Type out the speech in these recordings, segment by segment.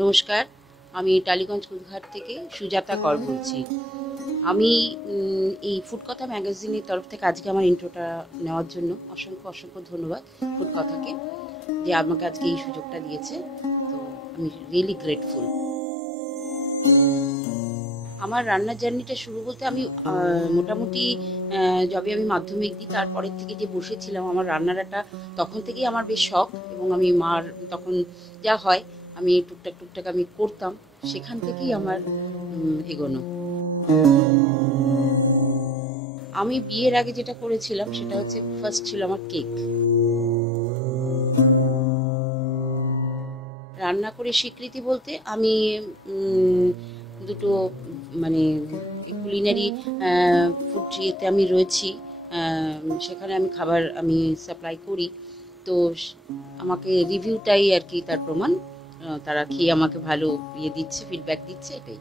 নমস্কার, আমি টালিগঞ্জ কুদঘাট থেকে সুজাতা কর বলছি। আমি এই ফুড কথা ম্যাগাজিনের তরফ থেকে আজকে আমার ইন্ট্রোটা নেওয়ার জন্য অসংখ্য অসংখ্য ধন্যবাদ ফুড কথাকে, যে আমাকে আজকে এই সুযোগটা দিয়েছে। তো আমি রিয়েলি গ্রেটফুল। আমার রান্নার জার্নিটা শুরু বলতে আমি মোটামুটি যবে আমি মাধ্যমিক দিই তারপরের থেকে যে বসেছিলাম, আমার রান্নার একটা তখন থেকেই আমার বেশ শখ, এবং আমি মার তখন যা হয় আমি টুকটাক আমি করতাম, সেখান থেকেই আমার এগোনো। আমি বিয়ের আগে যেটা করেছিলাম সেটা হচ্ছে ফার্স্ট ছিল আমার কেক। রান্না করে স্বীকৃতি বলতে আমি দুটো মানে কুলিনারি ফুড ইয়েতে আমি রয়েছি, সেখানে আমি খাবার আমি সাপ্লাই করি। তো আমাকে রিভিউটাই আর কি তার প্রমাণ, তারা খেয়ে আমাকে ভালো ইয়ে দিচ্ছে, ফিডব্যাক দিচ্ছে, এটাই।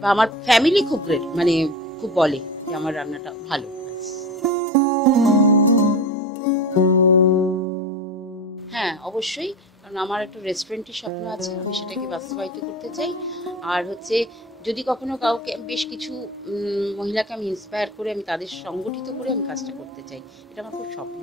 বা আমার ফ্যামিলি খুব গ্রেট, মানে খুব বলে যে আমার রান্নাটা ভালো। হ্যাঁ, অবশ্যই, কারণ আমার একটা রেস্টুরেন্টের স্বপ্ন আছে, আমি সেটাকে বাস্তবায়িত করতে চাই। আর হচ্ছে যদি কখনো কাউকে, বেশ কিছু মহিলাকে আমি ইন্সপায়ার করে আমি তাদের সংগঠিত করে আমি কাজটা করতে চাই, এটা আমার খুব স্বপ্ন।